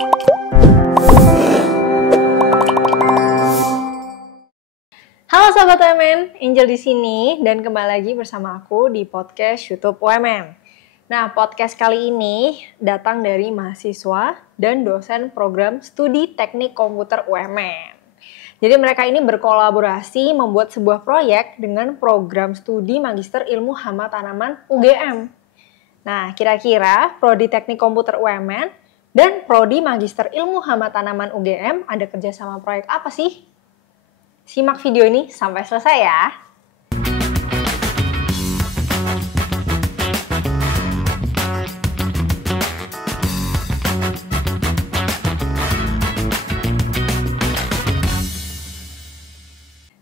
Halo Sobat UMN, Angel di sini dan kembali lagi bersama aku di podcast YouTube UMN. Nah, podcast kali ini datang dari mahasiswa dan dosen program studi teknik komputer UMN. Jadi mereka ini berkolaborasi membuat sebuah proyek dengan program studi Magister Ilmu Hama Tanaman UGM. Nah, kira-kira Prodi Teknik Komputer UMN dan Prodi Magister Ilmu Hama Tanaman UGM ada kerjasama proyek apa sih? Simak video ini sampai selesai ya.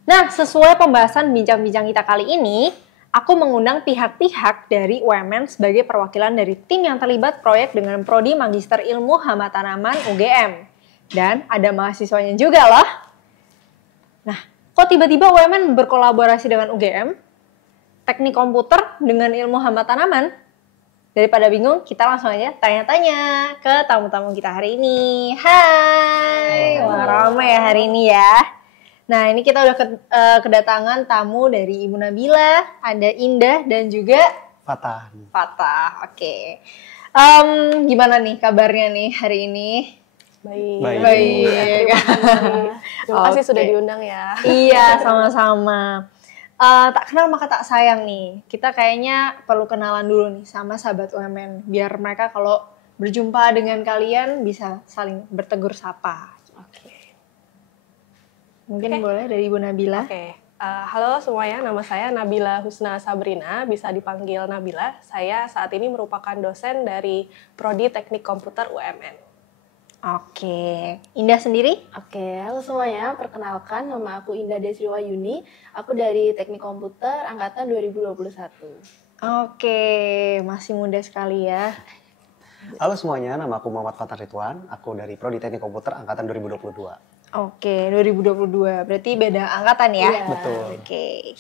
Nah, sesuai pembahasan bincang-bincang kita kali ini, aku mengundang pihak-pihak dari UMN sebagai perwakilan dari tim yang terlibat proyek dengan Prodi Magister Ilmu Hama Tanaman UGM. Dan ada mahasiswanya juga loh. Nah, kok tiba-tiba UMN berkolaborasi dengan UGM? Teknik komputer dengan ilmu hama tanaman? Daripada bingung, kita langsung aja tanya-tanya ke tamu-tamu kita hari ini. Hai, wah ramai ya hari ini ya. Nah, ini kita udah kedatangan tamu dari Ibu Nabila, ada Indah dan juga Fatah. Oke. Gimana nih kabarnya nih hari ini? Baik. Terima kasih sudah diundang ya. Iya, sama-sama. Tak kenal maka tak sayang nih. Kita kayaknya perlu kenalan dulu nih sama sahabat UMN. Biar mereka kalau berjumpa dengan kalian bisa saling bertegur sapa. Oke. Mungkin boleh dari Ibu Nabila. Halo semuanya, nama saya Nabila Husna Sabrina, bisa dipanggil Nabila. Saya saat ini merupakan dosen dari Prodi Teknik Komputer UMN. Oke, Indah sendiri? Oke, halo semuanya, perkenalkan nama aku Indah Desri Wayuni, aku dari Teknik Komputer Angkatan 2021. Oke, masih muda sekali ya. Halo semuanya, nama aku Muhammad Fatah Ridwan, aku dari Prodi Teknik Komputer Angkatan 2022. Oke, 2022, berarti beda angkatan ya? Iya. Betul. Oke.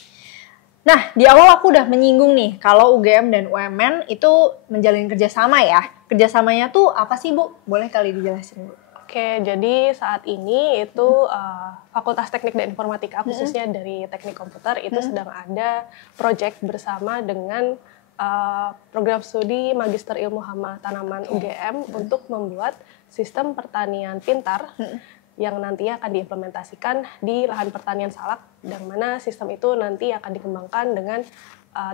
Nah, di awal aku udah menyinggung nih, kalau UGM dan UMN itu menjalin kerjasama ya. Kerjasamanya tuh apa sih, Bu? Boleh kali dijelasin, Bu? Oke, jadi saat ini itu Fakultas Teknik dan Informatika, khususnya dari Teknik Komputer, itu sedang ada proyek bersama dengan program studi Magister Ilmu Hama Tanaman UGM untuk membuat sistem pertanian pintar yang nantinya akan diimplementasikan di lahan pertanian salak, dan mana sistem itu nanti akan dikembangkan dengan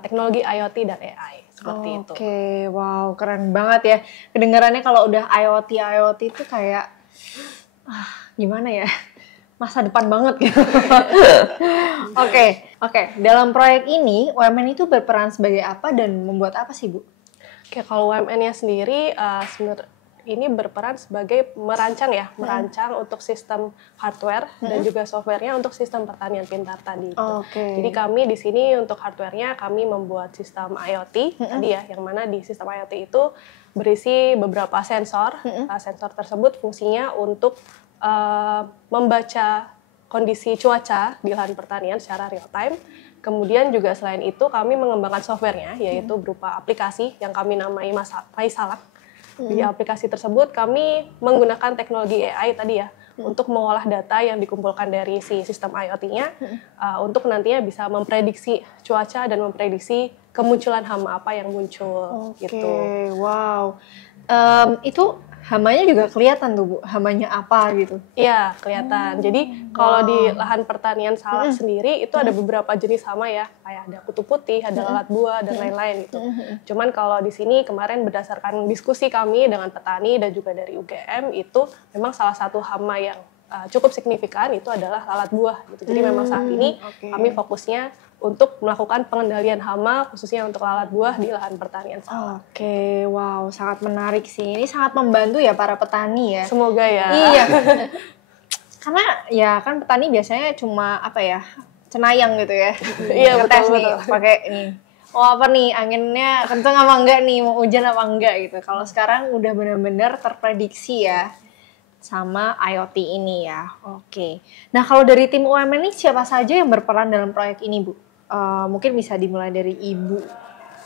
teknologi IoT dan AI, seperti itu. Oke, wow, keren banget ya. Kedengarannya kalau udah IoT itu kayak, gimana ya, masa depan banget gitu. Oke, dalam proyek ini, UMN itu berperan sebagai apa dan membuat apa sih, Bu? Oke, kalau UMN-nya sendiri, ini berperan sebagai merancang untuk sistem hardware dan juga softwarenya untuk sistem pertanian pintar tadi. Jadi kami di sini untuk hardwarenya kami membuat sistem IoT tadi ya, yang mana di sistem IoT itu berisi beberapa sensor. Sensor tersebut fungsinya untuk membaca kondisi cuaca di lahan pertanian secara real time. Kemudian juga selain itu kami mengembangkan softwarenya, yaitu berupa aplikasi yang kami namai MySalak. Di aplikasi tersebut kami menggunakan teknologi AI tadi ya, untuk mengolah data yang dikumpulkan dari si sistem IoT-nya, untuk nantinya bisa memprediksi cuaca dan memprediksi kemunculan hama apa yang muncul. Gitu. Wow. Itu hamanya juga kelihatan tuh, Bu, hamanya apa gitu? Iya, kelihatan. Jadi kalau di lahan pertanian salak sendiri itu ada beberapa jenis hama ya, kayak ada kutu putih, ada lalat buah dan lain-lain gitu. Cuman kalau di sini kemarin berdasarkan diskusi kami dengan petani dan juga dari UGM, itu memang salah satu hama yang cukup signifikan itu adalah lalat buah gitu. Jadi memang saat ini kami fokusnya untuk melakukan pengendalian hama khususnya untuk lalat buah di lahan pertanian salak. Oke, wow, sangat menarik sih. Ini sangat membantu ya para petani ya. Semoga ya. Iya. Karena ya kan petani biasanya cuma cenayang gitu ya. Iya, Ngetes betul. nih pakai nih. Oh apa nih anginnya kenceng apa enggak nih, mau hujan apa enggak gitu. Kalau sekarang udah benar-benar terprediksi ya sama IoT ini ya. Oke. Nah kalau dari tim UMN ini siapa saja yang berperan dalam proyek ini, Bu? Mungkin bisa dimulai dari Ibu.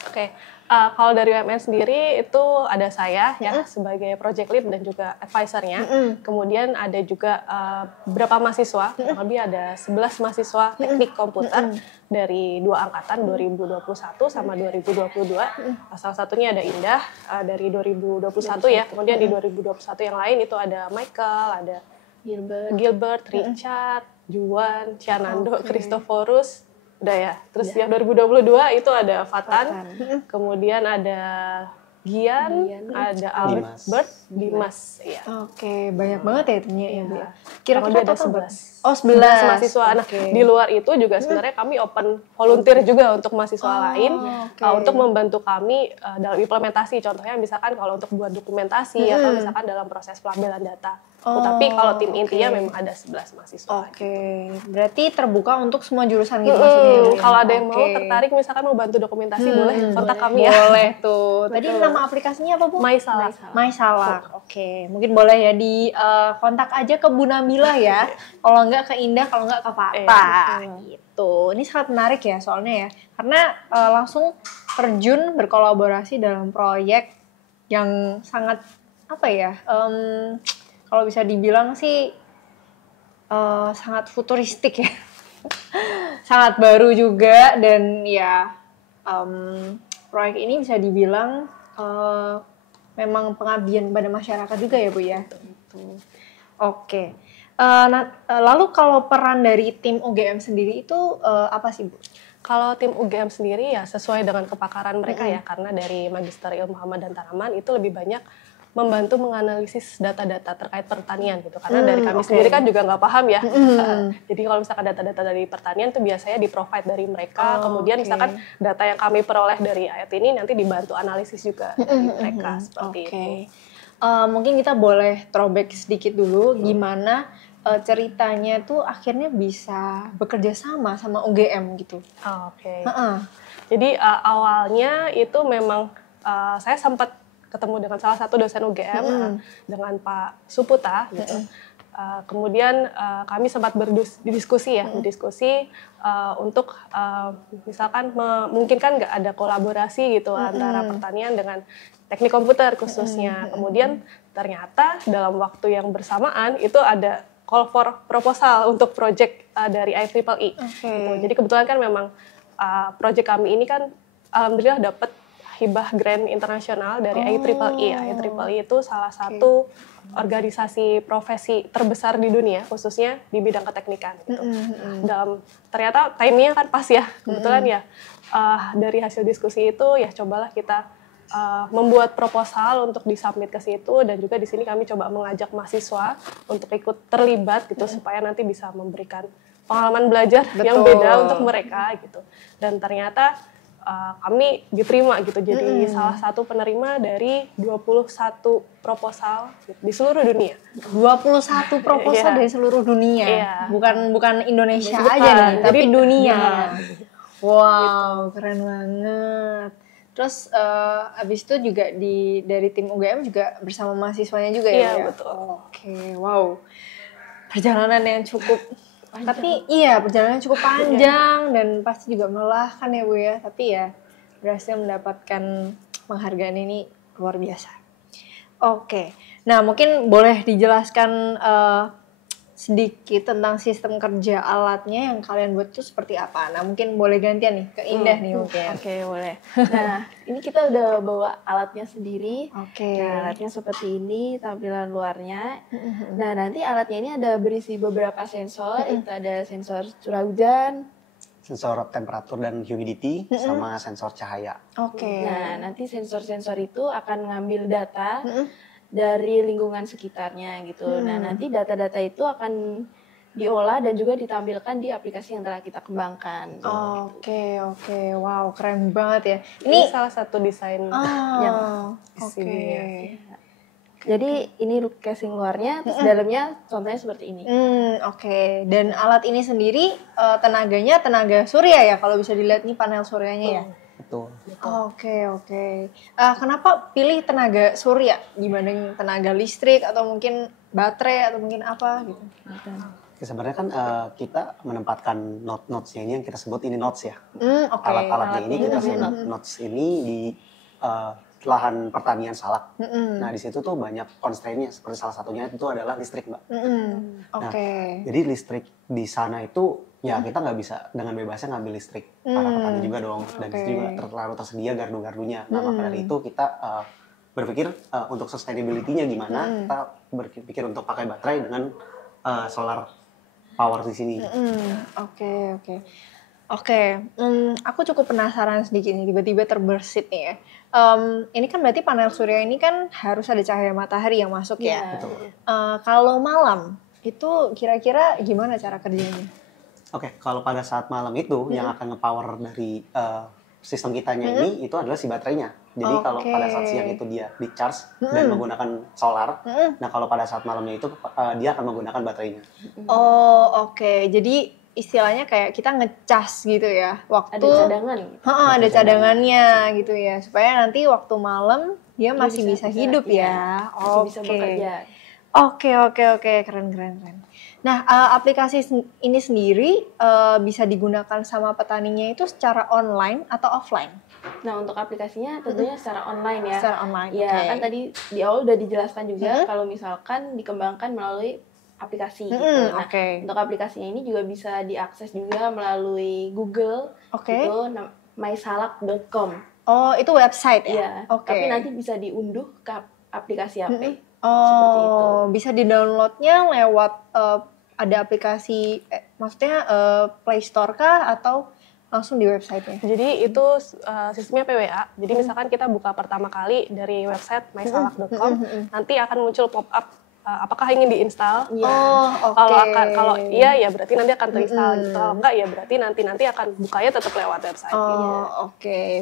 Oke, Kalau dari UMN sendiri itu ada saya ya sebagai project lead dan juga advisornya. Kemudian ada juga beberapa mahasiswa, kurang lebih ada 11 mahasiswa teknik komputer dari 2 angkatan 2021 sama 2022. Salah satunya ada Indah dari 2021 ya. Kemudian di 2021 yang lain itu ada Michael, ada Gilbert, Richard, Juan, Cianando, Christophorus. Udah ya. Terus yang 2022 itu ada Fatan. Kemudian ada Gian, ada Albert, Dimas. Ya. Oke, banyak banget ya timnya ya, Bu ya. Kira-kira Kira-kira ada total 11. Oh, 11 mahasiswa. Nah, di luar itu juga sebenarnya kami open volunteer juga untuk mahasiswa lain untuk membantu kami dalam implementasi. Contohnya misalkan kalau untuk buat dokumentasi atau misalkan dalam proses pelabelan data. Tapi kalau tim intinya memang ada 11 mahasiswa. Berarti terbuka untuk semua jurusan gitu maksudnya. Kalau ada yang mau tertarik misalkan mau bantu dokumentasi boleh kontak kami ya. Boleh tuh. Tadi nama aplikasinya apa, Bu? Maisalak. Maisalak. Oke, mungkin boleh ya di kontak aja ke Bu Nabila ya. Kalau enggak ke Indah, kalau enggak ke Fata. Gitu. Ini sangat menarik ya soalnya ya. Karena langsung terjun berkolaborasi dalam proyek yang sangat apa ya? Kalau bisa dibilang sih sangat futuristik ya. Sangat baru juga dan ya proyek ini bisa dibilang memang pengabdian pada masyarakat juga ya Bu ya. Oke. Lalu kalau peran dari tim UGM sendiri itu apa sih Bu? Kalau tim UGM sendiri ya sesuai dengan kepakaran mereka ya, karena dari Magister Ilmu Hama dan Tanaman itu lebih banyak membantu menganalisis data-data terkait pertanian gitu. Karena dari kami sendiri kan juga nggak paham ya. Jadi kalau misalkan data-data dari pertanian itu biasanya di-provide dari mereka. Kemudian misalkan data yang kami peroleh dari ayat ini nanti dibantu analisis juga dari mereka seperti itu. Mungkin kita boleh throwback sedikit dulu gimana ceritanya tuh akhirnya bisa bekerja sama UGM gitu. Jadi awalnya itu memang saya sempat ketemu dengan salah satu dosen UGM dengan Pak Suputa gitu. Kemudian kami sempat berdiskusi untuk misalkan memungkinkan nggak ada kolaborasi gitu antara pertanian dengan teknik komputer khususnya. Kemudian ternyata dalam waktu yang bersamaan itu ada call for proposal untuk project dari IEEE. Gitu. Jadi kebetulan kan memang project kami ini kan alhamdulillah dapat hibah grant internasional dari IEEE. IEEE itu salah satu organisasi profesi terbesar di dunia, khususnya di bidang keteknikan. Gitu. Ternyata timingnya kan pas ya, kebetulan ya dari hasil diskusi itu ya cobalah kita membuat proposal untuk disubmit ke situ, dan juga di sini kami coba mengajak mahasiswa untuk ikut terlibat gitu supaya nanti bisa memberikan pengalaman belajar yang beda untuk mereka gitu. Dan ternyata kami diterima gitu jadi salah satu penerima dari 21 proposal di seluruh dunia. 21 proposal dari seluruh dunia. Bukan Indonesia aja nih, tapi dunia. Wow, keren banget. Terus abis itu juga dari tim UGM juga bersama mahasiswanya juga ya? Iya, betul. Oke, wow. Perjalanan yang cukup perjalanan cukup panjang dan pasti juga melelahkan ya Bu ya. Tapi ya berhasil mendapatkan penghargaan ini luar biasa. Oke, nah mungkin boleh dijelaskan sedikit tentang sistem kerja alatnya yang kalian buat itu seperti apa. Nah mungkin boleh gantian nih ke Indah nih mungkin. Oke, boleh. Nah ini kita udah bawa alatnya sendiri. Nah alatnya seperti ini tampilan luarnya. Nah nanti alatnya ini ada berisi beberapa sensor. Itu ada sensor curah hujan, sensor temperatur dan humidity, sama sensor cahaya. Nah nanti sensor-sensor itu akan ngambil data dari lingkungan sekitarnya gitu. Nah nanti data-data itu akan diolah dan juga ditampilkan di aplikasi yang telah kita kembangkan. Oke, wow keren banget ya. Ini salah satu desain yang Jadi ini casing luarnya, terus dalamnya contohnya seperti ini. Dan alat ini sendiri tenaganya tenaga surya ya, kalau bisa dilihat nih panel suryanya ya. Betul. Oke. Kenapa pilih tenaga surya dibanding tenaga listrik atau mungkin baterai atau mungkin apa gitu? Sebenarnya kan kita menempatkan nodes-nya ini yang kita sebut ini nodes ya. Alatnya Alat-alatnya ini kita sebut nodes ini lahan pertanian salak. Nah di situ tuh banyak constraint-nya, seperti salah satunya itu adalah listrik, Mbak. Nah, jadi listrik di sana itu ya kita nggak bisa dengan bebasnya ngambil listrik para petani juga dong, dan itu juga terlalu tersedia gardu-gardunya. Nah maka dari itu kita berpikir untuk sustainability-nya gimana, kita berpikir untuk pakai baterai dengan solar power di sini. Aku cukup penasaran sedikit nih, tiba-tiba terbersit nih ya. Ini kan berarti panel surya ini kan harus ada cahaya matahari yang masuk ya. Betul. Kalau malam itu kira-kira gimana cara kerjanya? Kalau pada saat malam itu yang akan nge-power dari sistem kitanya ini itu adalah si baterainya. Jadi kalau pada saat siang itu dia di-charge dan menggunakan solar, nah kalau pada saat malamnya itu dia akan menggunakan baterainya. Jadi istilahnya kayak kita ngecas gitu ya, waktu ada cadangan. Ada cadangannya gitu ya, supaya nanti waktu malam dia masih bisa hidup ya. Masih bisa bekerja. Oke, keren. Nah, aplikasi ini sendiri bisa digunakan sama petaninya itu secara online atau offline? Nah, untuk aplikasinya tentunya secara online ya. Secara online. Ya, kan tadi di awal udah dijelaskan juga kalau misalkan dikembangkan melalui aplikasi gitu. Nah, untuk aplikasinya ini juga bisa diakses juga melalui Google. Itu mysalak.com. Oh, itu website ya? Iya. Tapi nanti bisa diunduh ke aplikasi HP. Seperti itu. Bisa di-downloadnya lewat ada aplikasi, maksudnya Play Store kah atau langsung di website-nya? Jadi itu sistemnya PWA. Jadi misalkan kita buka pertama kali dari website mysalak.com, nanti akan muncul pop-up apakah ingin diinstal? Kalau iya ya berarti nanti akan terinstall. Kalau enggak ya berarti nanti akan bukanya tetap lewat website.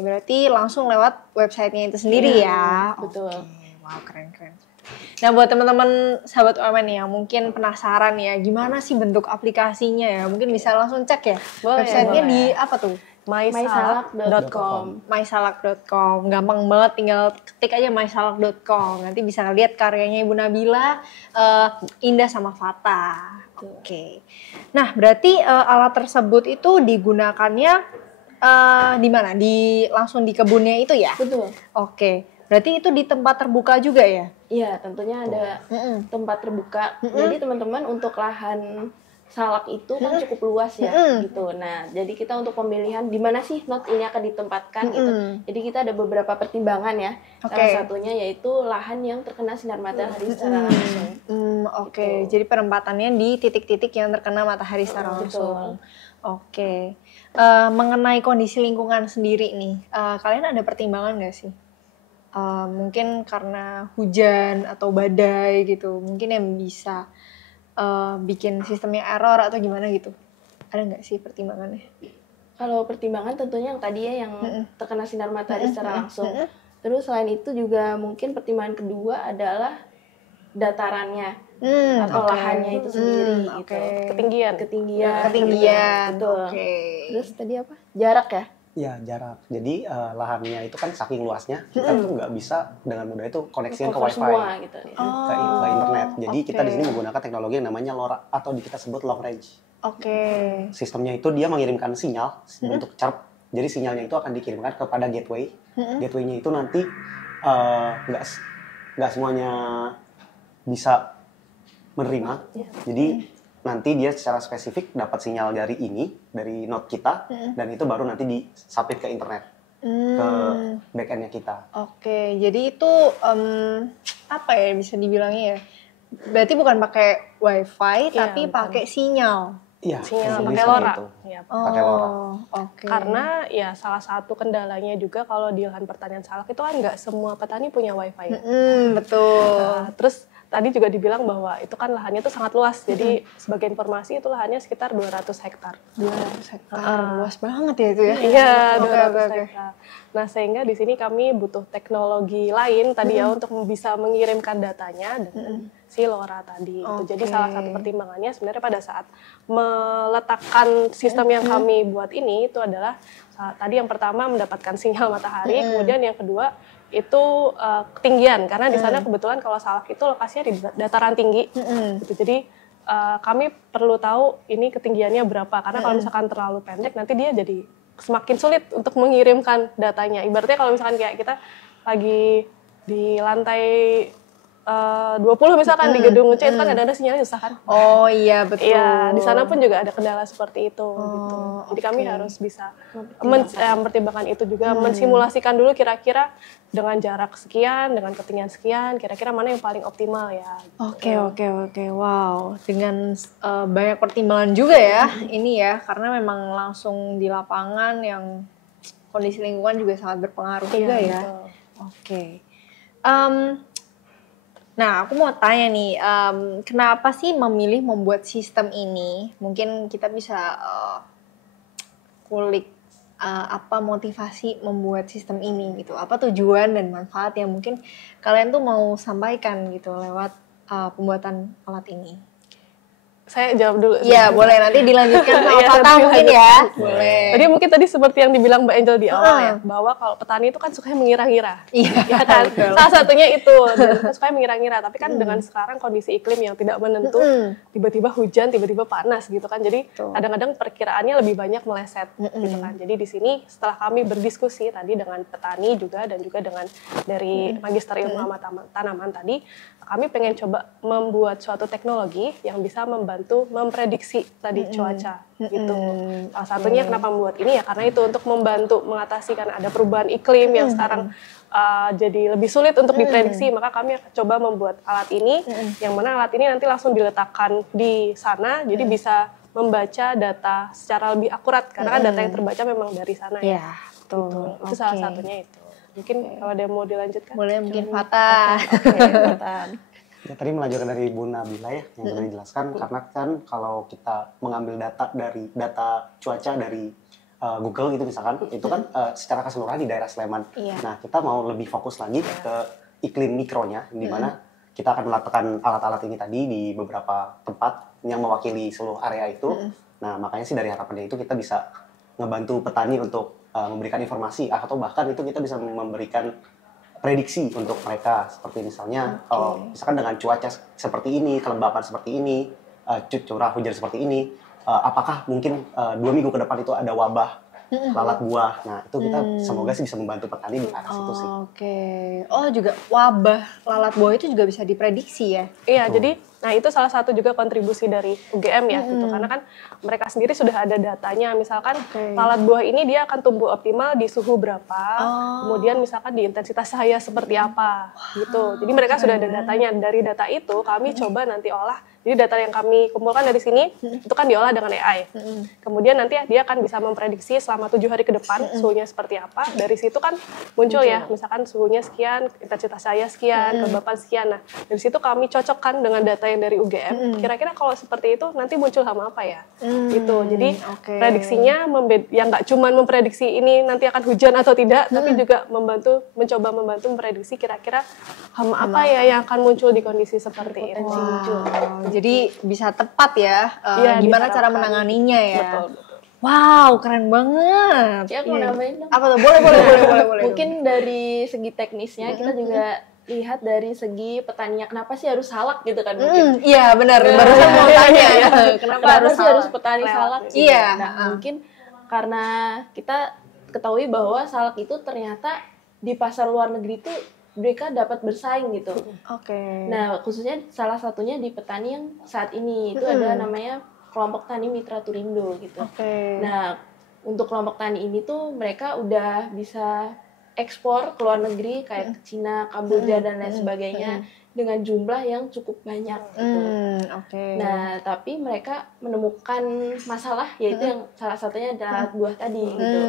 Berarti langsung lewat website-nya itu sendiri ya. Betul. Wow, keren. Nah, buat teman-teman sahabat UMN yang mungkin penasaran ya, gimana sih bentuk aplikasinya ya? Mungkin bisa langsung cek ya. Website-nya di apa tuh? mysalak.com. mysalak.com. Gampang banget, tinggal ketik aja mysalak.com. Nanti bisa lihat karyanya Ibu Nabila, Indah sama Fata. Nah, berarti alat tersebut itu digunakannya di mana? Langsung di kebunnya itu ya? Betul. Berarti itu di tempat terbuka juga ya? Iya, tentunya ada tempat terbuka. Jadi teman-teman untuk lahan salak itu kan cukup luas ya gitu. Nah, jadi kita untuk pemilihan di mana sih not ini akan ditempatkan gitu. Jadi kita ada beberapa pertimbangan ya. Salah satunya yaitu lahan yang terkena sinar matahari secara langsung. Gitu. Jadi penempatannya di titik-titik yang terkena matahari secara langsung. Mengenai kondisi lingkungan sendiri nih, kalian ada pertimbangan nggak sih? Mungkin karena hujan atau badai gitu, mungkin yang bisa bikin sistemnya error atau gimana gitu. Ada nggak sih pertimbangannya? Kalau pertimbangan tentunya yang tadi ya yang terkena sinar matahari secara langsung. Terus selain itu juga mungkin pertimbangan kedua adalah datarannya atau lahannya itu sendiri gitu. Ketinggian. Betul. Terus tadi apa? Jarak ya? Ya, jarak. Jadi lahannya itu kan saking luasnya, kita tuh nggak bisa dengan mudah itu koneksian ke wifi, semua, gitu. ke internet. Jadi kita di sini menggunakan teknologi yang namanya LoRa atau kita sebut long range. Sistemnya itu dia mengirimkan sinyal bentuk chirp. Jadi sinyalnya itu akan dikirimkan kepada gateway. Gateway-nya itu nanti nggak semuanya bisa menerima. Jadi nanti dia secara spesifik dapat sinyal dari node kita, dan itu baru nanti disubmit ke internet, ke backend-nya kita. Jadi itu apa ya bisa dibilangnya ya? Berarti bukan pakai wifi, tapi pakai sinyal. Iya, sinyal pakai LoRa. Pakai LoRa. Karena ya salah satu kendalanya juga kalau di lahan pertanian salak itu kan nggak semua petani punya wifi. Betul. Terus tadi juga dibilang bahwa itu kan lahannya tuh sangat luas. Jadi sebagai informasi itu lahannya sekitar 200 hektar. 200 hektar. Luas banget ya itu ya? Iya, 200 hektar. Nah, sehingga di sini kami butuh teknologi lain tadi ya untuk bisa mengirimkan datanya dengan si LoRa tadi. Jadi salah satu pertimbangannya sebenarnya pada saat meletakkan sistem yang kami buat ini itu adalah tadi yang pertama mendapatkan sinyal matahari, kemudian yang kedua itu ketinggian, karena di sana kebetulan kalau salak itu lokasinya di dataran tinggi gitu. Jadi kami perlu tahu ini ketinggiannya berapa, karena kalau misalkan terlalu pendek nanti dia jadi semakin sulit untuk mengirimkan datanya. Ibaratnya kalau misalkan kayak kita lagi di lantai 20 misalkan di gedung C itu kan kadang-kadang sinyalnya susah kan. Oh iya betul. Iya, di sana pun juga ada kendala seperti itu gitu. Jadi kami harus bisa mempertimbangkan itu juga, mensimulasikan dulu kira-kira dengan jarak sekian, dengan ketinggian sekian, kira-kira mana yang paling optimal ya. Oke. Wow, dengan banyak pertimbangan juga ya ini ya, karena memang langsung di lapangan yang kondisi lingkungan juga sangat berpengaruh juga ya. Betul. Oke. Nah, aku mau tanya nih, kenapa sih memilih membuat sistem ini? Mungkin kita bisa kulik apa motivasi membuat sistem ini gitu. Apa tujuan dan manfaat yang mungkin kalian tuh mau sampaikan gitu lewat pembuatan alat ini? Saya jawab dulu. Iya, boleh nanti dilanjutkan sama Fatah mungkin ya. Boleh. Tadi mungkin seperti yang dibilang Mbak Angel di awal ya, bahwa kalau petani itu kan sukanya mengira-ngira. Iya ya kan? Salah satunya itu, dan sukanya mengira-ngira. Tapi kan dengan sekarang kondisi iklim yang tidak menentu, tiba-tiba hujan, tiba-tiba panas gitu kan. Jadi kadang-kadang perkiraannya lebih banyak meleset gitu kan. Jadi di sini setelah kami berdiskusi tadi dengan petani juga dan juga dengan dari Magister Ilmu Tanaman tadi, kami pengen coba membuat suatu teknologi yang bisa membantu memprediksi tadi cuaca gitu. Salah satunya kenapa membuat ini ya karena itu untuk membantu mengatasi kan ada perubahan iklim yang sekarang jadi lebih sulit untuk diprediksi, maka kami akan coba membuat alat ini yang mana alat ini nanti langsung diletakkan di sana jadi bisa membaca data secara lebih akurat karena kan data yang terbaca memang dari sana ya. Betul. Itu salah satunya itu. Mungkin kalau ada yang mau dilanjutkan? Boleh mungkin Fatah. Ya, tadi melanjutkan dari Bu Nabila ya yang sudah dijelaskan karena kan kalau kita mengambil data cuaca dari Google gitu misalkan itu kan secara keseluruhan di daerah Sleman. Nah kita mau lebih fokus lagi ke iklim mikronya di mana kita akan meletakkan alat-alat ini tadi di beberapa tempat yang mewakili seluruh area itu. Nah makanya sih dari harapannya itu kita bisa ngebantu petani untuk memberikan informasi atau bahkan itu kita bisa memberikan prediksi untuk mereka seperti misalnya misalkan dengan cuaca seperti ini, kelembapan seperti ini, curah hujan seperti ini, apakah mungkin 2 minggu ke depan itu ada wabah lalat buah. Nah, itu kita semoga sih bisa membantu petani di arah situ sih. Oh, juga wabah lalat buah itu juga bisa diprediksi ya? Iya, jadi nah itu salah satu juga kontribusi dari UGM ya gitu. Karena kan mereka sendiri sudah ada datanya. Misalkan lalat buah ini dia akan tumbuh optimal di suhu berapa, kemudian misalkan di intensitas cahaya seperti apa gitu. Jadi mereka sudah ada datanya. Dari data itu kami coba nanti olah. Jadi data yang kami kumpulkan dari sini itu kan diolah dengan AI. Kemudian nanti dia akan bisa memprediksi selama 7 hari ke depan suhunya seperti apa. Dari situ kan muncul ya, misalkan suhunya sekian, intensitas cahaya sekian, kelembapan sekian. Nah, dari situ kami cocokkan dengan data yang dari UGM. Kira-kira kalau seperti itu nanti muncul hama apa ya? Gitu. Jadi prediksinya yang nggak cuma memprediksi ini nanti akan hujan atau tidak, tapi juga mencoba membantu memprediksi kira-kira hama apa ya yang akan muncul di kondisi seperti itu. Jadi bisa tepat ya, gimana cara menanganinya ya. Betul. Wow, keren banget. Ya aku nambahin dong. Apa tuh? Boleh. Mungkin dari segi teknisnya kita juga lihat dari segi petaninya, kenapa sih harus salak gitu kan mungkin. Iya benar, barusan mau tanya ya. Kenapa sih harus petani salak gitu. Iya. Nah mungkin karena kita ketahui bahwa salak itu ternyata di pasar luar negeri itu mereka dapat bersaing gitu. Nah khususnya salah satunya di petani yang saat ini itu ada namanya kelompok tani Mitra Turindo gitu. Nah untuk kelompok tani ini tuh mereka udah bisa ekspor ke luar negeri kayak ke Cina, Kamboja dan lain sebagainya dengan jumlah yang cukup banyak gitu. Nah tapi mereka menemukan masalah yaitu yang salah satunya adalah lalat buah tadi gitu.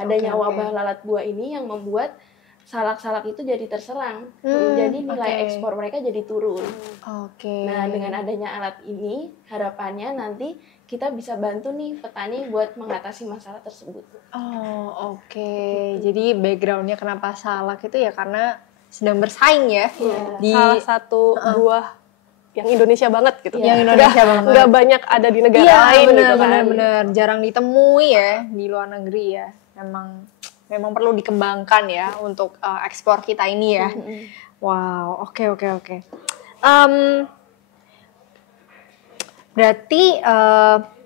Adanya wabah lalat buah ini yang membuat salak-salak itu jadi terserang, jadi nilai ekspor mereka jadi turun. Nah dengan adanya alat ini harapannya nanti kita bisa bantu nih petani buat mengatasi masalah tersebut. Jadi backgroundnya kenapa salak itu ya karena sedang bersaing ya di salah satu buah yang Indonesia banget gitu. Yang Indonesia banget. Nggak banyak ada di negara lain gitu kan. Benar, jarang ditemui ya di luar negeri ya. Memang perlu dikembangkan ya untuk ekspor kita ini ya. Wow, oke. Berarti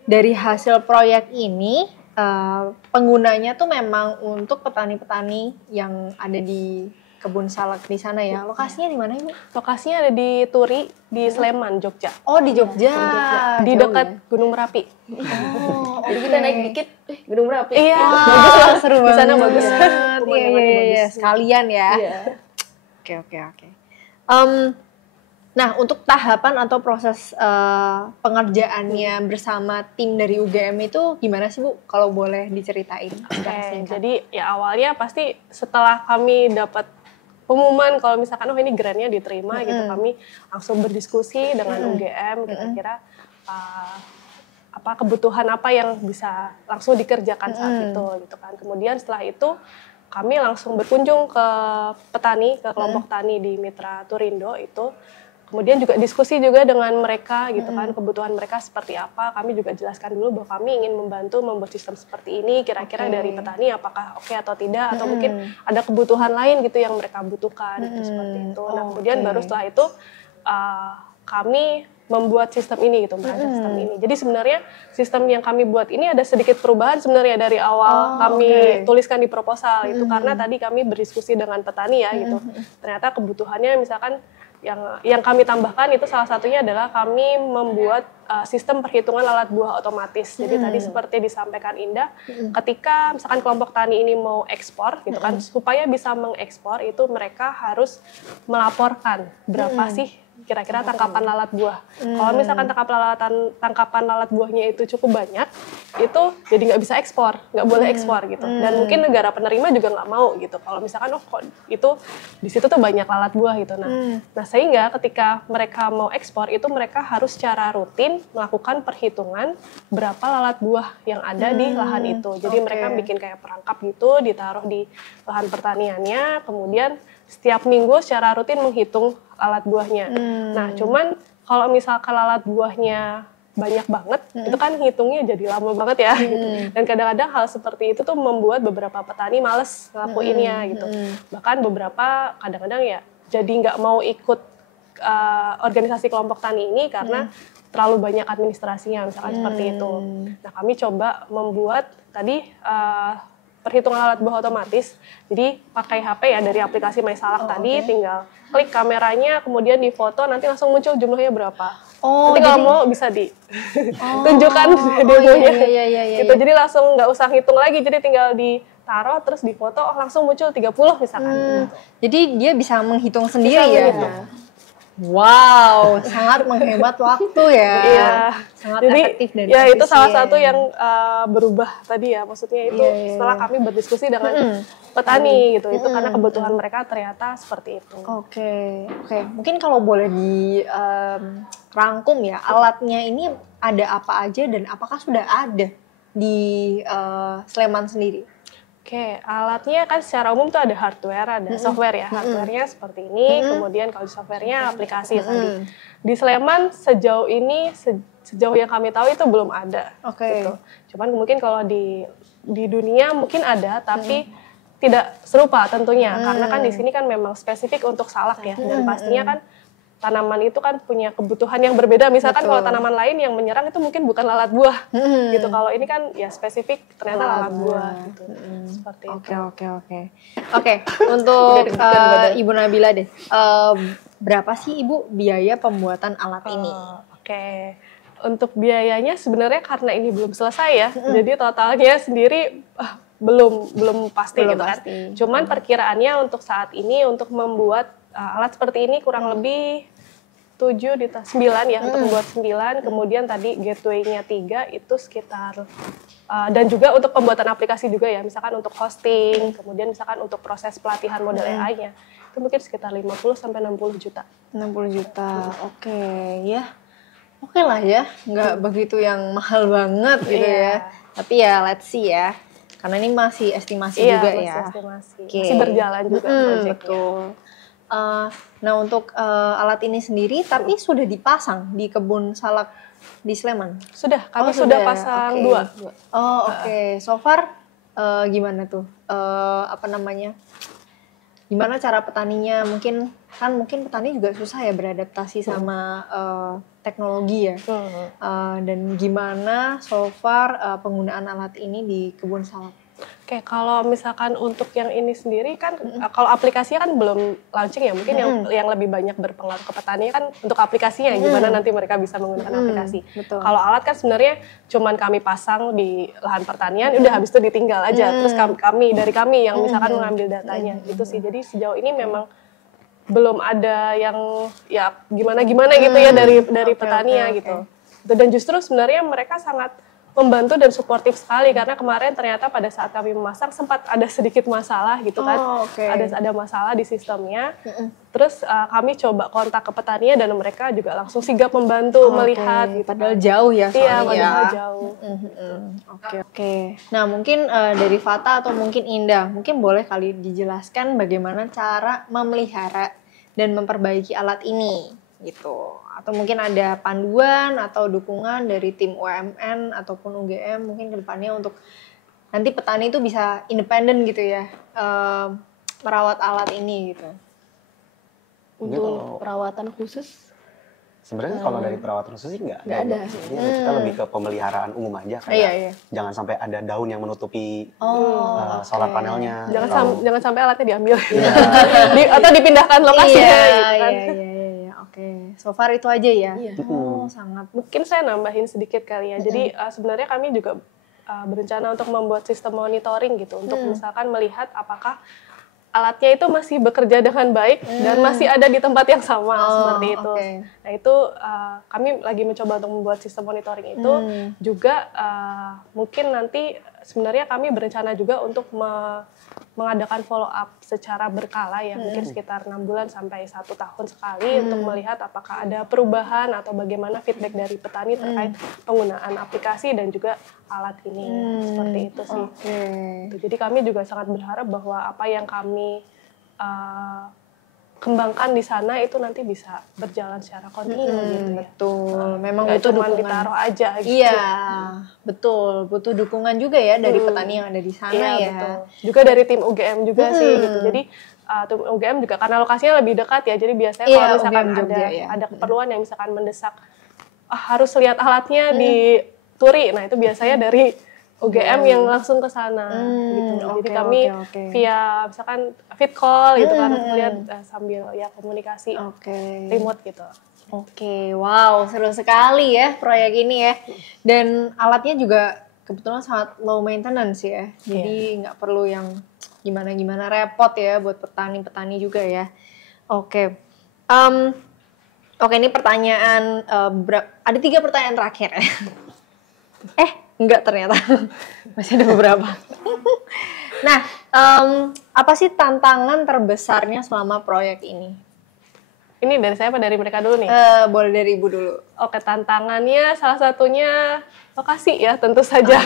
dari hasil proyek ini penggunanya tuh memang untuk petani-petani yang ada di kebun salak di sana ya. Lokasinya di mana Ibu? Lokasinya ada di Turi, di Sleman, Jogja. Oh di Jogja. Di Jauh dekat ya? Gunung Merapi. Oh, Jadi kita naik dikit, Gunung Merapi. Iya, bagus lah, seru Di sana banget. bagus. Iya, Pemandangannya iya, bagus. sekalian ya. Iya. Oke. Nah, untuk tahapan atau proses pengerjaannya bersama tim dari UGM itu gimana sih Bu? Kalau boleh diceritain secara singkat. Jadi ya awalnya pasti setelah kami dapat pengumuman kalau misalkan ini grantnya diterima gitu, kami langsung berdiskusi dengan UGM kira-kira kebutuhan apa yang bisa langsung dikerjakan saat itu gitu kan. Kemudian setelah itu kami langsung berkunjung ke petani, ke kelompok tani di Mitra Turindo itu. Kemudian juga diskusi juga dengan mereka gitu kan, kebutuhan mereka seperti apa. Kami juga jelaskan dulu bahwa kami ingin membantu membuat sistem seperti ini, kira-kira dari petani apakah oke atau tidak, atau mungkin ada kebutuhan lain gitu yang mereka butuhkan gitu, seperti itu. Nah kemudian baru setelah itu kami membuat sistem ini gitu, merancang sistem ini. Jadi sebenarnya sistem yang kami buat ini ada sedikit perubahan sebenarnya dari awal kami tuliskan di proposal itu, karena tadi kami berdiskusi dengan petani ya gitu. Ternyata kebutuhannya misalkan yang kami tambahkan itu salah satunya adalah kami membuat sistem perhitungan alat buah otomatis. Jadi tadi seperti disampaikan Indah, ketika misalkan kelompok tani ini mau ekspor gitu kan, supaya bisa mengekspor itu mereka harus melaporkan berapa sih kira-kira tangkapan lalat buah. Kalau misalkan tangkapan lalat buahnya itu cukup banyak, itu jadi nggak bisa ekspor, nggak boleh ekspor gitu. Dan mungkin negara penerima juga nggak mau gitu. Kalau misalkan kok itu di situ tuh banyak lalat buah gitu. Nah sehingga ketika mereka mau ekspor itu mereka harus secara rutin melakukan perhitungan berapa lalat buah yang ada di lahan itu. Jadi mereka bikin kayak perangkap gitu, ditaruh di lahan pertaniannya, kemudian setiap minggu secara rutin menghitung lalat buahnya. Nah, cuman kalau misalkan lalat buahnya banyak banget, itu kan hitungnya jadi lama banget ya. Gitu. Dan kadang-kadang hal seperti itu tuh membuat beberapa petani males ngelakuinnya gitu. Bahkan beberapa kadang-kadang ya jadi nggak mau ikut organisasi kelompok tani ini karena terlalu banyak administrasinya, misalkan seperti itu. Nah, kami coba membuat tadi perhitungan alat buah otomatis. Jadi pakai HP ya dari aplikasi MySalak tadi, tinggal klik kameranya, kemudian difoto, nanti langsung muncul jumlahnya berapa. Nanti kalau mau bisa ditunjukkan demonya. Gitu. Jadi langsung nggak usah hitung lagi, jadi tinggal ditaruh terus difoto, langsung muncul 30 misalkan. Jadi dia bisa menghitung sendiri ya? Wow, sangat menghemat waktu ya. Iya. Sangat jadi, efektif dan ya efisien. itu salah satu yang berubah tadi ya, maksudnya itu setelah kami berdiskusi dengan petani gitu, itu karena kebutuhan mereka ternyata seperti itu. Oke. Mungkin kalau boleh dirangkum ya, alatnya ini ada apa aja dan apakah sudah ada di Sleman sendiri? Oke, alatnya kan secara umum tuh ada hardware, ada software ya. Hardware-nya seperti ini, kemudian kalau di software-nya aplikasi tadi. Di Sleman sejauh ini, sejauh yang kami tahu itu belum ada. Gitu. Cuman mungkin kalau di dunia mungkin ada, tapi tidak serupa tentunya. Karena kan di sini kan memang spesifik untuk salak ya. Dan pastinya kan tanaman itu kan punya kebutuhan yang berbeda. Misalkan kalau tanaman lain yang menyerang itu mungkin bukan lalat buah, gitu. Kalau ini kan ya spesifik ternyata lalat buah, gitu. Seperti itu. Oke, untuk Ibu Nabila deh, berapa sih Ibu biaya pembuatan alat ini? Oke, untuk biayanya sebenarnya karena ini belum selesai ya, jadi totalnya sendiri belum pasti gitu kan. Cuman perkiraannya untuk saat ini untuk membuat alat seperti ini kurang lebih 7 ditambah 9 ya, untuk membuat 9, kemudian tadi gateway-nya 3 itu sekitar, dan juga untuk pembuatan aplikasi juga ya, misalkan untuk hosting, kemudian misalkan untuk proses pelatihan model AI-nya, itu mungkin sekitar 50 sampai 60 juta. 60 juta, oke ya. Oke lah ya, nggak begitu yang mahal banget gitu ya. Tapi ya let's see ya, karena ini masih estimasi juga ya. Masih berjalan juga proyeknya. Betul. Nah untuk alat ini sendiri tapi sudah dipasang di kebun salak di Sleman? Sudah, kami sudah pasang 2. So far gimana tuh? gimana cara petaninya, mungkin petani juga susah ya beradaptasi sama teknologi ya. Dan gimana so far penggunaan alat ini di kebun salak? Oke, kalau misalkan untuk yang ini sendiri kan, kalau aplikasinya kan belum launching ya, mungkin yang lebih banyak berpengaruh ke petani kan untuk aplikasinya, gimana nanti mereka bisa menggunakan aplikasi. Kalau alat kan sebenarnya cuman kami pasang di lahan pertanian, udah habis itu ditinggal aja, terus kami yang misalkan mengambil datanya, gitu sih. Jadi sejauh ini memang belum ada yang ya gimana-gimana gitu ya dari petaninya gitu. Dan justru sebenarnya mereka sangat membantu dan suportif sekali, karena kemarin ternyata pada saat kami memasang sempat ada sedikit masalah gitu kan, ada masalah di sistemnya. Terus kami coba kontak ke petani dan mereka juga langsung sigap membantu melihat. Gitu. Padahal jauh ya soalnya. Iya, padahal jauh. Oke. Nah mungkin dari Fata atau mungkin Indah, mungkin boleh kali dijelaskan bagaimana cara memelihara dan memperbaiki alat ini gitu. Atau mungkin ada panduan atau dukungan dari tim UMN ataupun UGM mungkin ke depannya untuk nanti petani itu bisa independen gitu ya, merawat alat ini gitu. Untuk perawatan khusus? Sebenarnya kalau dari perawatan khusus sih nggak ada. Kita lebih ke pemeliharaan umum aja, kayak jangan sampai ada daun yang menutupi solar panelnya. Jangan sampai alatnya diambil atau dipindahkan lokasinya gitu kan. Oke, so far itu aja ya. Sangat. Mungkin saya nambahin sedikit kali ya. Jadi sebenarnya kami juga berencana untuk membuat sistem monitoring gitu, untuk misalkan melihat apakah alatnya itu masih bekerja dengan baik dan masih ada di tempat yang sama seperti itu. Nah itu kami lagi mencoba untuk membuat sistem monitoring itu. Juga mungkin nanti sebenarnya kami berencana juga untuk mengadakan follow up secara berkala ya, mungkin sekitar 6 bulan sampai 1 tahun sekali untuk melihat apakah ada perubahan atau bagaimana feedback dari petani terkait penggunaan aplikasi dan juga alat ini. Seperti itu sih. Jadi kami juga sangat berharap bahwa apa yang kami kembangkan di sana itu nanti bisa berjalan secara kontinu gitu ya. Betul. Memang nggak butuh cuma dukungan. ditaruh aja gitu. Iya, betul. Butuh dukungan juga ya dari petani yang ada di sana ya. Betul. Juga dari tim UGM juga sih gitu. Jadi tim UGM juga karena lokasinya lebih dekat ya. Jadi biasanya kalau misalkan ada keperluan yang misalkan mendesak harus lihat alatnya di Turi. Nah, itu biasanya dari UGM yang langsung ke sana gitu. Jadi kami via misalkan fit call gitu kan, lihat sambil ya komunikasi remote gitu. Wow, seru sekali ya proyek ini ya. Dan alatnya juga kebetulan sangat low maintenance ya. Jadi nggak perlu yang gimana-gimana repot ya buat petani-petani juga ya. Oke, ini pertanyaan, ada 3 pertanyaan terakhir ya. Enggak ternyata, masih ada beberapa. Nah, apa sih tantangan terbesarnya selama proyek ini? Ini dari saya apa dari mereka dulu nih? Boleh dari Ibu dulu. Oke, tantangannya salah satunya lokasi ya tentu saja.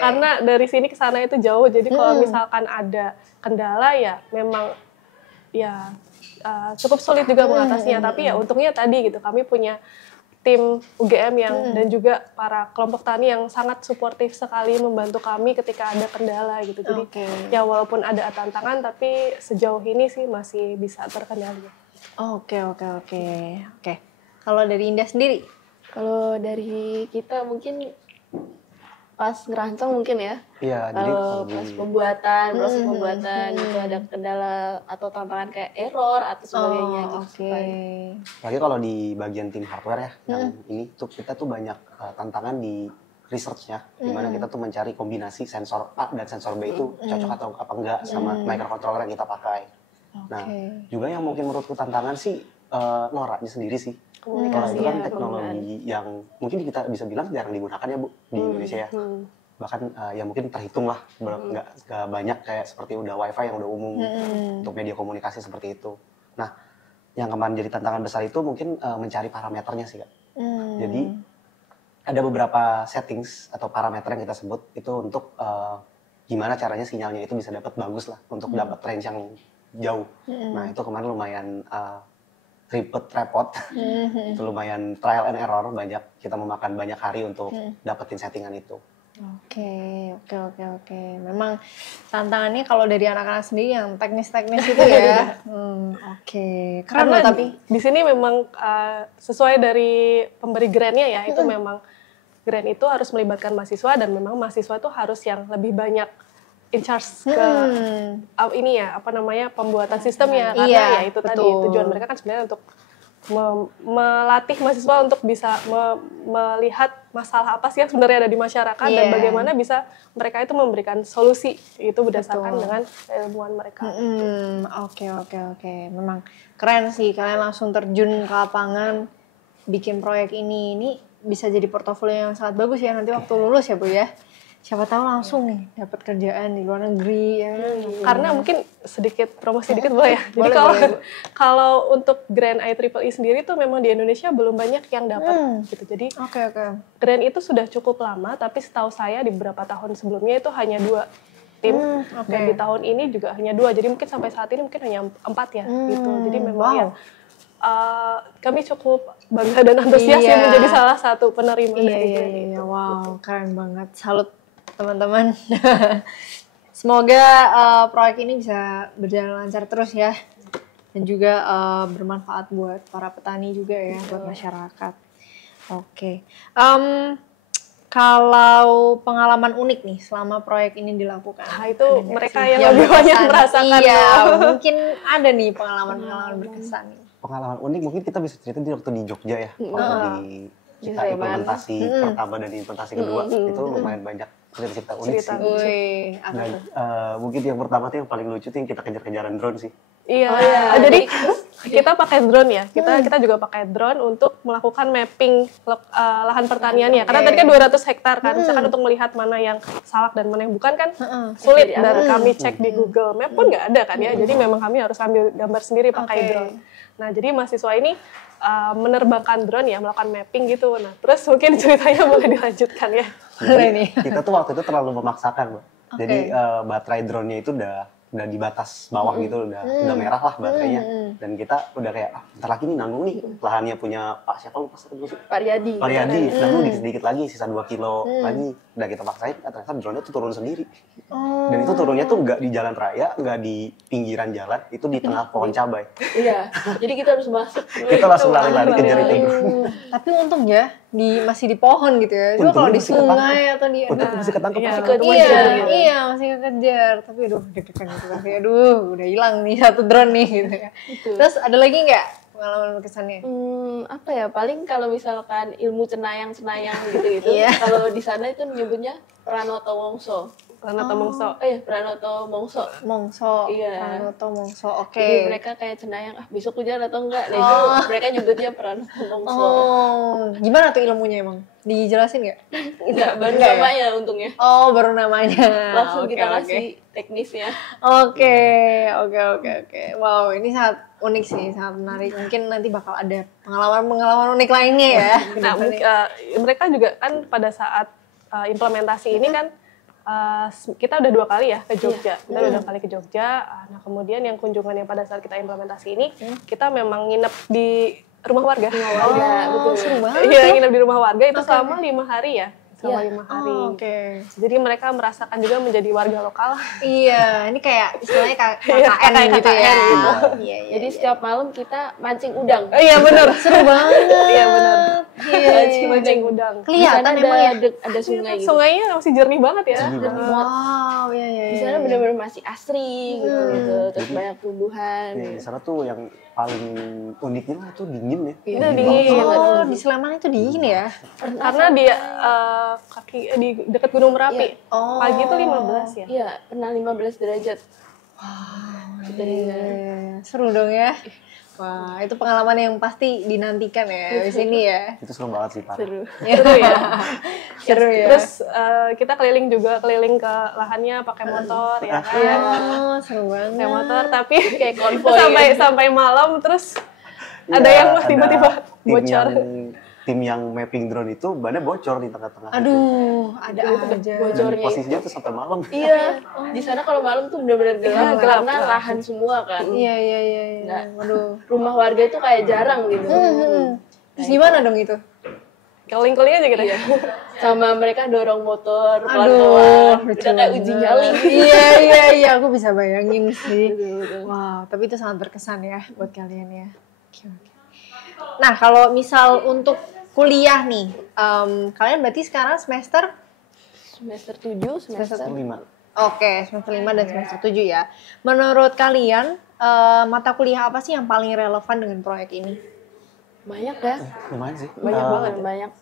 Karena dari sini ke sana itu jauh, jadi kalau misalkan ada kendala ya memang ya cukup sulit juga mengatasinya. Tapi ya untungnya tadi gitu, kami punya tim UGM dan juga para kelompok tani yang sangat suportif sekali membantu kami ketika ada kendala gitu. Jadi ya walaupun ada tantangan tapi sejauh ini sih masih bisa terkendali. Oke. Kalau dari Indah sendiri? Kalau dari kita mungkin pas ngerancang mungkin ya. Iya, kalau pas pembuatan, proses pembuatan itu ada kendala atau tantangan kayak error atau sebagainya gitu. Lagi kalau di bagian tim hardware ya, yang ini tuh kita tuh banyak tantangan di research-nya, dimana kita tuh mencari kombinasi sensor A dan sensor B itu cocok atau apa enggak sama microcontroller yang kita pakai. Nah, juga yang mungkin menurutku tantangan sih LoRa-nya sendiri sih. LoRa itu kan teknologi yang mungkin kita bisa bilang jarang digunakan ya Bu di Indonesia ya. Bahkan ya mungkin terhitung lah, nggak banyak kayak seperti udah wifi yang udah umum untuk media komunikasi seperti itu. Nah, yang kemarin jadi tantangan besar itu mungkin mencari parameternya sih Kak. Jadi ada beberapa settings atau parameter yang kita sebut itu untuk gimana caranya sinyalnya itu bisa dapat bagus lah untuk dapat range yang jauh. Nah itu kemarin lumayan repot, itu lumayan trial and error, kita memakan banyak hari untuk dapetin settingan itu. Oke. Memang tantangannya kalau dari anak-anak sendiri yang teknis-teknis itu ya. Oke. Keren loh tapi. Di sini memang sesuai dari pemberi grant-nya ya, itu memang grant itu harus melibatkan mahasiswa dan memang mahasiswa itu harus yang lebih banyak in charge ke ini ya, apa namanya, pembuatan sistemnya. Karena ya itu tadi, tujuan mereka kan sebenarnya untuk melatih mahasiswa untuk bisa melihat masalah apa sih yang sebenarnya ada di masyarakat dan bagaimana bisa mereka itu memberikan solusi itu berdasarkan dengan keilmuan mereka. Oke. Memang keren sih, kalian langsung terjun ke lapangan bikin proyek ini. Ini bisa jadi portofolio yang sangat bagus ya nanti waktu lulus ya Bu ya. Siapa tahu langsung nih dapat kerjaan di luar negeri ya. Karena mungkin sedikit promosi dikit boleh ya. Jadi kalau untuk grant IEEE sendiri tuh memang di Indonesia belum banyak yang dapat gitu. Jadi grant itu sudah cukup lama, tapi setahu saya di beberapa tahun sebelumnya itu hanya 2 tim dan di tahun ini juga hanya 2. Jadi mungkin sampai saat ini mungkin hanya 4 ya gitu. Jadi memang ya kami cukup bangga dan antusias ya menjadi salah satu penerima dari grant itu. Wow, keren banget. Salut teman-teman. Semoga proyek ini bisa berjalan lancar terus ya. Dan juga bermanfaat buat para petani juga ya, buat masyarakat. Oke. Kalau pengalaman unik nih selama proyek ini dilakukan. Nah, itu mereka yang lebih banyak merasakan. Iya, mungkin ada nih pengalaman-pengalaman berkesan nih. Pengalaman unik mungkin kita bisa cerita di waktu di Jogja ya. Waktu kita implementasi pertama dan implementasi kedua itu lumayan banyak cerita unik sih. Mungkin yang pertama tuh yang paling lucu tuh yang kita kejar-kejaran drone sih. Iya. Jadi kita pakai drone ya. Kita juga pakai drone untuk melakukan mapping lahan pertaniannya. Karena tadi kan 200 hektar kan. Misalkan untuk melihat mana yang salak dan mana yang bukan kan sulit. Dan kami cek di Google Map pun nggak ada kan ya. Jadi memang kami harus ambil gambar sendiri pakai drone. Nah, jadi mahasiswa ini menerbangkan drone ya, melakukan mapping gitu. Nah, terus mungkin ceritanya boleh dilanjutkan ya. Kita tuh waktu itu terlalu memaksakan, Mbak. Jadi baterai drone-nya itu udah di batas bawah gitu, udah merah lah baterainya. Dan kita udah kayak, bentar lagi nih nanggung nih, lahannya punya Pak siapa lupa sih? Pak Riyadi. Nanggung dikit-dikit lagi, sisa 2 kilo lagi. Udah kita paksain, ternyata drone-nya tuh turun sendiri. Dan itu turunnya tuh nggak di jalan raya, nggak di pinggiran jalan, itu di tengah pohon cabai. Iya, jadi kita harus masuk. Kita langsung lari-lari kejar itu drone. Tapi untung ya, masih di pohon gitu ya. Cuma kalau di sungai atau di masih ketangkep, iya, masih kekejar. Tapi deg-degan gitu. Aduh, udah hilang nih satu drone nih gitu ya. Terus ada lagi nggak pengalaman berkesannya? Apa ya, paling kalau misalkan ilmu cenayang-cenayang gitu-gitu. Kalau di sana itu nyebutnya Pranoto Mongso. Pranoto Mongso. Pranoto Mongso. Iya. Pranoto Mongso. Oke. Jadi mereka kayak cenayang, besok hujan atau enggak. Nah, itu mereka nyebutnya Pranoto Mongso. Gimana tuh ilmunya emang? Dijelasin nggak? Enggak, baru namanya untungnya. Baru namanya. Langsung kita kasih teknisnya. Oke. Wow, ini sangat unik sih, sangat menarik. Mungkin nanti bakal ada pengalaman unik lainnya ya. Nah, mereka juga kan pada saat implementasi ini kan kita udah 2 kali ya ke Jogja. Kita udah 2 kali ke Jogja. Nah, kemudian yang kunjungan yang pada saat kita implementasi ini, kita memang nginep di rumah warga. Betul. Seru banget. Iya, nginep di rumah warga itu selama 5 hari ya. Selama 5 hari. Jadi mereka merasakan juga menjadi warga lokal. Iya, ini kayak istilahnya KKN gitu ya. Iya. Jadi setiap malam kita mancing udang. Iya benar. Seru banget. Iya benar. Mancing udang. Kelihatan memang ya. Ada sungai gitu. Sungainya masih jernih banget ya. Wow, iya. Di sana benar-benar masih asri gitu. Terus banyak tumbuhan. Di sana tuh yang paling uniknya itu dingin ya. Itu dingin. Di Sleman itu dingin ya. Karena dia di dekat Gunung Merapi. Pagi itu 15 ya. Iya, pernah 15 derajat. Seru dong ya. Wah, itu pengalaman yang pasti dinantikan ya di sini ya. Itu seru banget sih, Pak. Seru ya. Terus kita keliling ke lahannya pakai motor ya kan. Seru banget. Pakai motor tapi kayak konvoy sampai malam terus ada yang tiba-tiba bocor. Tim yang mapping drone itu bannya bocor di tengah-tengah. Aduh, ada aja. Bocornya. Posisinya tuh sampai malam. Iya. Di sana kalau malam tuh benar-benar gelap karena lahan semua kan. Iya. Waduh. Rumah warga itu kayak jarang gitu. Terus gimana dong itu? keliling-keliling aja gitu. Iya. Sama mereka dorong motor Aduh, pelan-pelan. lucu Udah kayak uji nyali. Iya, aku bisa bayangin sih. Wow, tapi itu sangat berkesan ya buat kalian ya. Oke. Nah, kalau misal untuk kuliah nih, kalian berarti sekarang semester 7, semester 5. Oke, semester 5 dan semester 7 ya. Menurut kalian, mata kuliah apa sih yang paling relevan dengan proyek ini? banyak ya. Lumayan sih. Banyak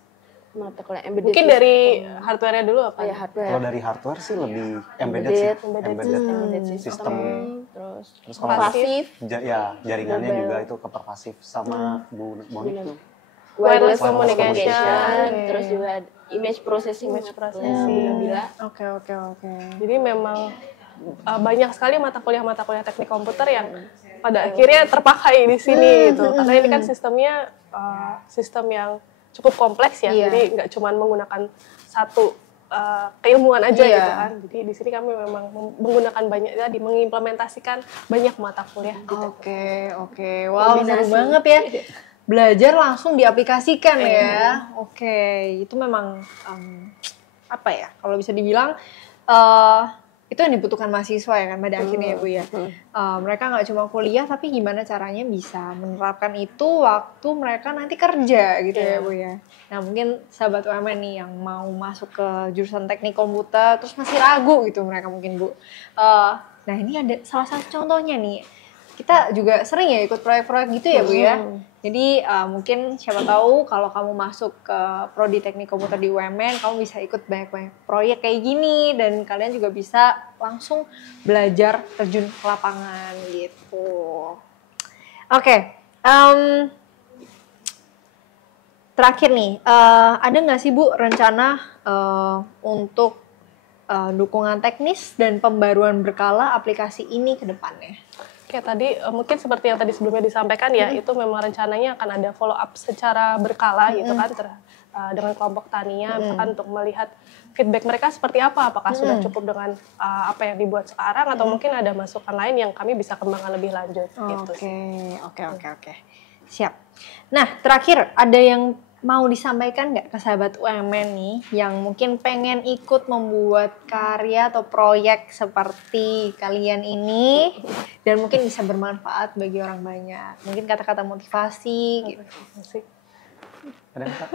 mata kuliah embedded. Mungkin dari hardware-nya dulu apa? ya hardware. Kalau dari hardware sih lebih embedded sih. Embedded Sistem. system, terus kalau pasif, jaringannya mobile. juga itu ke pervasif sama Bonik tuh. Wireless communication. communication. Terus juga image processing. Bila. Oke. Jadi memang banyak sekali mata kuliah teknik komputer yang pada akhirnya terpakai di sini gitu. Karena ini kan sistemnya sistem yang cukup kompleks ya. Iya. Jadi nggak cuma menggunakan satu keilmuan aja Iya. gitu kan. Jadi di sini kami memang menggunakan banyak tadi mengimplementasikan banyak mata kuliah. Oke. Wow, seru banget ya. Belajar langsung diaplikasikan ya. Oke, itu memang apa ya? Kalau bisa dibilang itu yang dibutuhkan mahasiswa ya kan pada akhirnya ya Bu ya. Mereka nggak cuma kuliah tapi gimana caranya bisa menerapkan itu waktu mereka nanti kerja gitu ya Bu ya. Nah mungkin sahabat UMN nih yang mau masuk ke jurusan teknik komputer terus masih ragu gitu mereka mungkin Bu. Nah ini ada salah satu contohnya nih. Kita juga sering ya ikut proyek-proyek gitu ya Bu ya. Jadi mungkin siapa tahu kalau kamu masuk ke prodi teknik komputer di UMN, kamu bisa ikut banyak proyek kayak gini dan kalian juga bisa langsung belajar terjun ke lapangan gitu. Oke, terakhir nih, ada nggak sih Bu rencana untuk dukungan teknis dan pembaruan berkala aplikasi ini ke depannya? Kayak tadi mungkin seperti yang tadi sebelumnya disampaikan ya, itu memang rencananya akan ada follow up secara berkala gitu kan dengan kelompok taninya, misalkan untuk melihat feedback mereka seperti apa, apakah sudah cukup dengan apa yang dibuat sekarang atau mungkin ada masukan lain yang kami bisa kembangkan lebih lanjut gitu. Oke. Siap. Nah, terakhir ada yang mau disampaikan nggak ke sahabat UMN nih yang mungkin pengen ikut membuat karya atau proyek seperti kalian ini dan mungkin bisa bermanfaat bagi orang banyak. Mungkin kata-kata motivasi gitu. Ada Kak?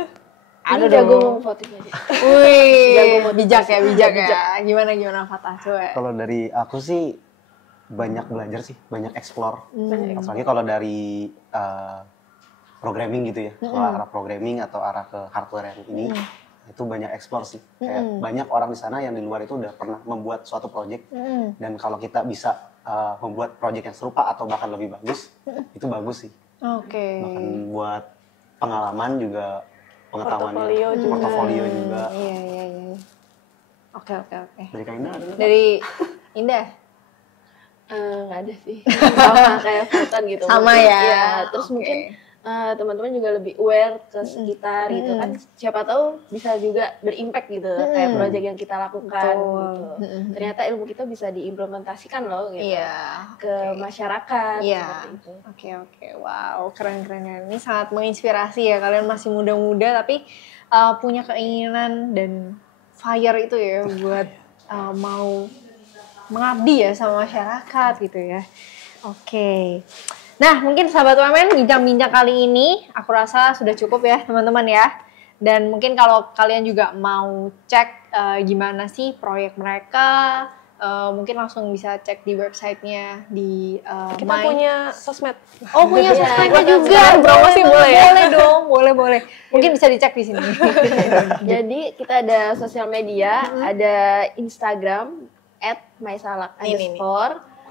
Ini jago motivasi. Wih, bijak ya. Gimana Fatah coba. Kalau dari aku sih banyak belajar sih, banyak explore. Apalagi kalau dari programming gitu ya, kalau arah programming atau arah ke hardware yang ini, itu banyak explore sih. Kayak banyak orang di sana yang di luar itu udah pernah membuat suatu project, dan kalau kita bisa membuat project yang serupa atau bahkan lebih bagus, itu bagus sih. Oke. Bahkan buat pengalaman juga, pengetahuannya, portofolio juga. Iya. Oke. Dari Kak Indah ada nggak? Dari Indah? Nggak ada sih. Sama kayak Fatan gitu. Sama ya. Iya, terus mungkin teman-teman juga lebih aware ke sekitar gitu kan, siapa tahu bisa juga berimpact gitu kayak project yang kita lakukan gitu. Ternyata ilmu kita bisa diimplementasikan loh gitu ke masyarakat seperti itu. Oke. Wow, keren. Ini sangat menginspirasi ya, kalian masih muda-muda tapi punya keinginan dan fire itu ya buat mau mengabdi ya sama masyarakat gitu ya. Oke. Nah, mungkin sahabat UMN, bincang-bincang kali ini aku rasa sudah cukup ya teman-teman ya. Dan mungkin kalau kalian juga mau cek gimana sih proyek mereka, mungkin langsung bisa cek di websitenya di Kita punya sosmed. Oh, punya sosmednya juga. Promosi boleh ya? Boleh dong, boleh. Mungkin bisa dicek di sini. Jadi kita ada sosial media, ada Instagram @mysalak_.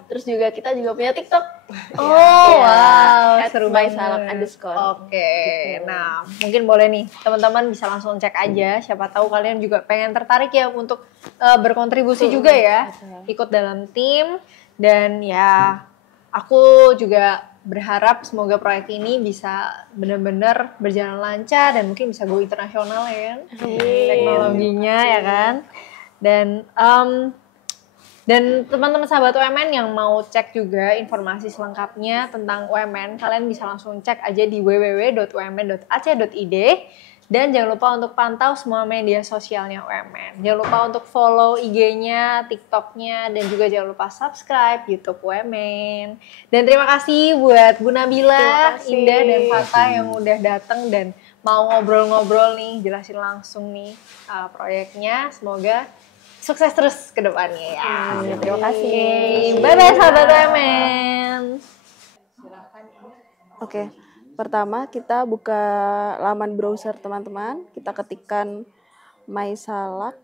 Terus juga kita juga punya TikTok. Wow, seru banget. @mysalak_. Oke. Nah, mungkin boleh nih teman-teman bisa langsung cek aja. Siapa tahu kalian juga pengen tertarik ya untuk berkontribusi juga ya, ikut dalam tim. Dan ya, aku juga berharap semoga proyek ini bisa benar-benar berjalan lancar dan mungkin bisa go internasional ya kan, teknologinya ya kan. Dan teman-teman sahabat UMN yang mau cek juga informasi selengkapnya tentang UMN, kalian bisa langsung cek aja di www.umn.ac.id. Dan jangan lupa untuk pantau semua media sosialnya UMN. Jangan lupa untuk follow IG-nya, TikTok-nya, dan juga jangan lupa subscribe YouTube UMN. Dan terima kasih buat Bu Nabila, Indah, dan Fata yang udah datang dan mau ngobrol-ngobrol nih, jelasin langsung nih proyeknya. Semoga sukses terus ke depannya ya. Terima kasih. Bye-bye sahabat UMN. Oke. Pertama, kita buka laman browser teman-teman. Kita ketikkan mysalak.com.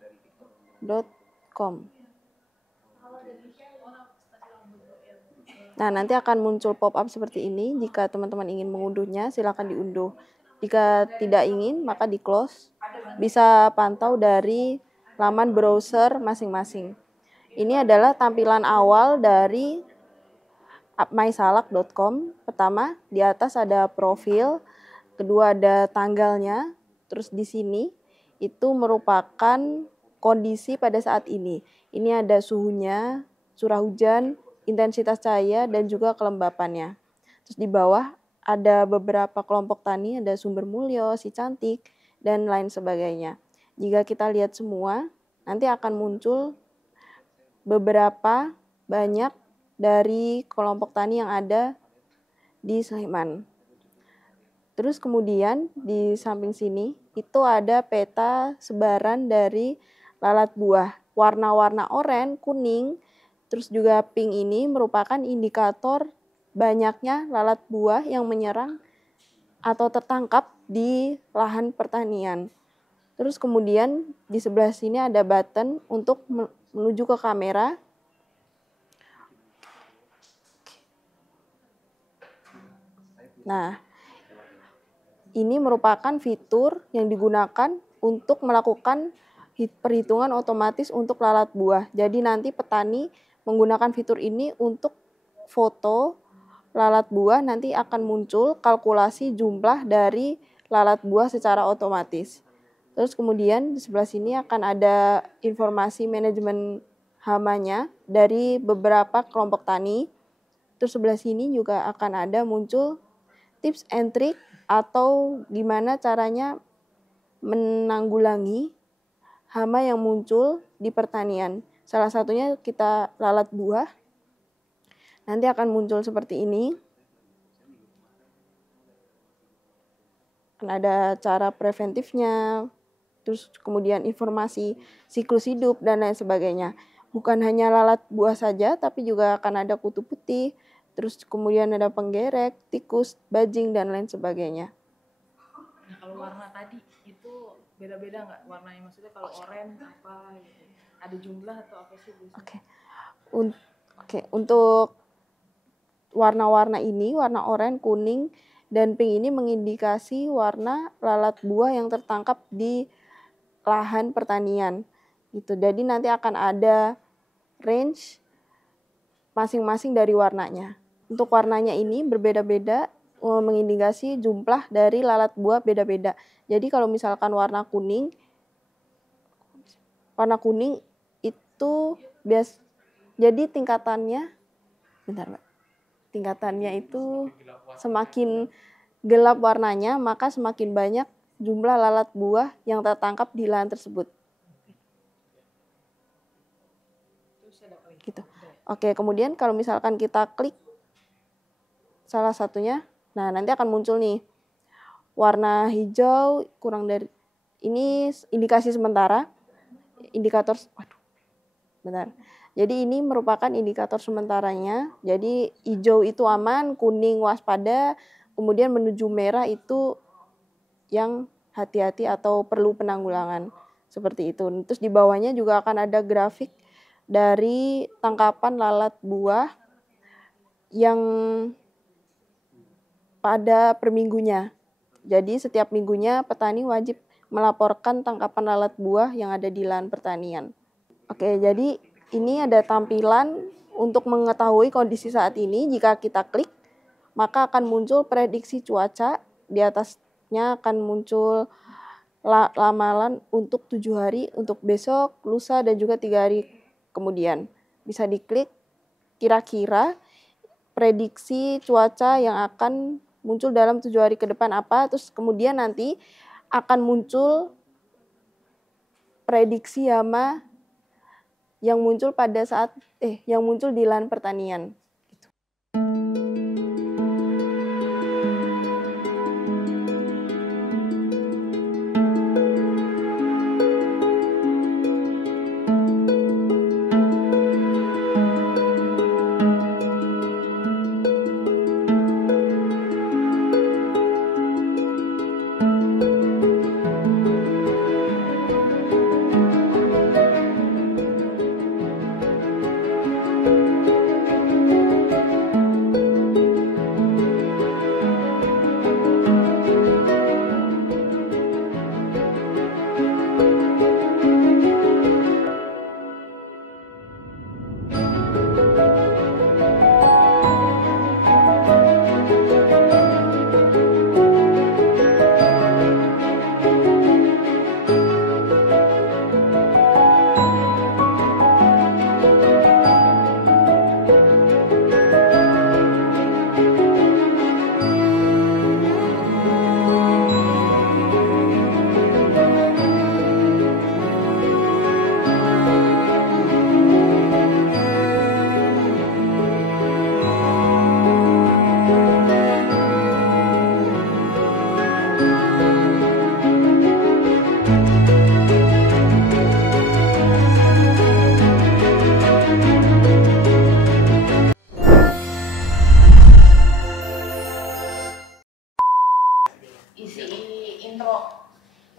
Nah, nanti akan muncul pop-up seperti ini. Jika teman-teman ingin mengunduhnya, silakan diunduh. Jika tidak ingin, maka di-close. Bisa pantau dari laman browser masing-masing. Ini adalah tampilan awal dari mysalak.com. Pertama, di atas ada profil, kedua ada tanggalnya, terus di sini itu merupakan kondisi pada saat ini. Ini ada suhunya, curah hujan, intensitas cahaya, dan juga kelembapannya. Terus di bawah ada beberapa kelompok tani, ada Sumber Mulyo, Si Cantik, dan lain sebagainya. Jika kita lihat semua, nanti akan muncul beberapa banyak dari kelompok tani yang ada di Sleman. Terus kemudian di samping sini itu ada peta sebaran dari lalat buah. Warna-warna oranye, kuning, terus juga pink ini merupakan indikator banyaknya lalat buah yang menyerang atau tertangkap di lahan pertanian. Terus kemudian di sebelah sini ada button untuk menuju ke kamera. Nah, ini merupakan fitur yang digunakan untuk melakukan perhitungan otomatis untuk lalat buah. Jadi nanti petani menggunakan fitur ini untuk foto lalat buah, nanti akan muncul kalkulasi jumlah dari lalat buah secara otomatis. Terus kemudian di sebelah sini akan ada informasi manajemen hamanya dari beberapa kelompok tani. Terus sebelah sini juga akan ada muncul tips and trick atau gimana caranya menanggulangi hama yang muncul di pertanian. Salah satunya kita lalat buah. Nanti akan muncul seperti ini. Ada cara preventifnya, terus kemudian informasi siklus hidup dan lain sebagainya. Bukan hanya lalat buah saja, tapi juga akan ada kutu putih, terus kemudian ada penggerek, tikus, bajing, dan lain sebagainya. Nah, kalau warna tadi itu beda-beda nggak warnanya? Maksudnya kalau oranye apa gitu? Ada jumlah atau apa sih? Oke. Untuk warna-warna ini, warna oranye, kuning, dan pink ini mengindikasi warna lalat buah yang tertangkap di lahan pertanian. Gitu. Jadi nanti akan ada range masing-masing dari warnanya. Untuk warnanya ini berbeda-beda, mengindikasi jumlah dari lalat buah beda-beda. Jadi kalau misalkan warna kuning itu jadi tingkatannya itu semakin gelap warnanya, maka semakin banyak jumlah lalat buah yang tertangkap di lahan tersebut. Gitu. Oke, kemudian kalau misalkan kita klik salah satunya, nah nanti akan muncul nih warna hijau kurang dari ini indikasi sementara, Jadi ini merupakan indikator sementaranya. Jadi hijau itu aman, kuning waspada, kemudian menuju merah itu yang hati-hati atau perlu penanggulangan. Seperti itu. Terus di bawahnya juga akan ada grafik dari tangkapan lalat buah yang pada per minggunya. Jadi setiap minggunya petani wajib melaporkan tangkapan lalat buah yang ada di lahan pertanian. Oke, jadi ini ada tampilan untuk mengetahui kondisi saat ini. Jika kita klik, maka akan muncul prediksi cuaca. Di atasnya akan muncul ramalan untuk 7 hari, untuk besok, lusa, dan juga 3 hari kemudian. Bisa diklik kira-kira prediksi cuaca yang akan muncul dalam 7 hari ke depan apa, terus kemudian nanti akan muncul prediksi hama yang muncul pada saat yang muncul di lahan pertanian.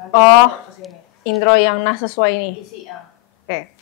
Oh, intro yang nah sesuai ini. Isi, Oke.